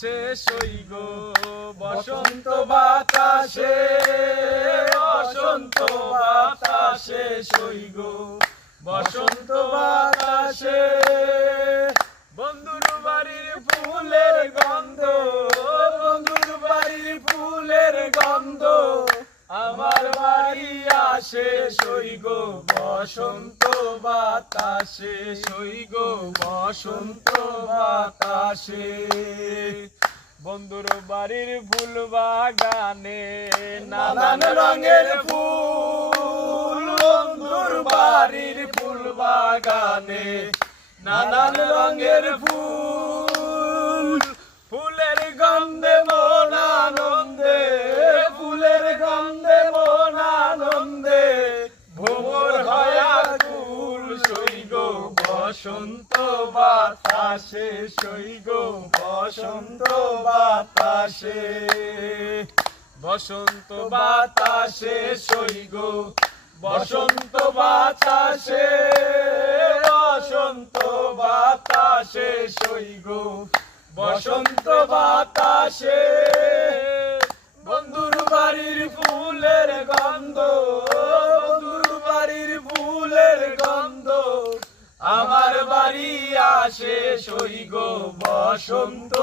শেষ হই গো বসন্ত বাতাসে, বসন্ত বাতাসে সই গো বসন্ত বাতাসে। বন্ধুর বাড়ির ফুলের গন্ধ, বন্ধুর বাড়ির ফুলের গন্ধ আমার বাড়ি আসে সই গো বসন্ত বাতাসে, সই গো বসন্ত বাতাসে। বন্ধুর বাড়ির ফুল বাগানে নানান রঙের ফুল, বন্ধুর বাড়ির ফুল বাগানে নানান রঙের ফুল। ফুলের গন্ধে মন আনন্দে, ফুলের গন্ধে মন আনন্দে ভোর হয় আকুল সই গো বসন্ত বাতাসে, সই গো বসন্ত বাতাসে। বসন্ত বাতাসে সই গো বসন্ত বাতাসে, বসন্ত বাতাসে সই গো বসন্ত বাতাসে। বন্ধুর বাড়ির ফুলের গন্ধ, বন্ধুর বাড়ির ফুলের গন্ধ আমার বাড়ি আসে সই গো বসন্ত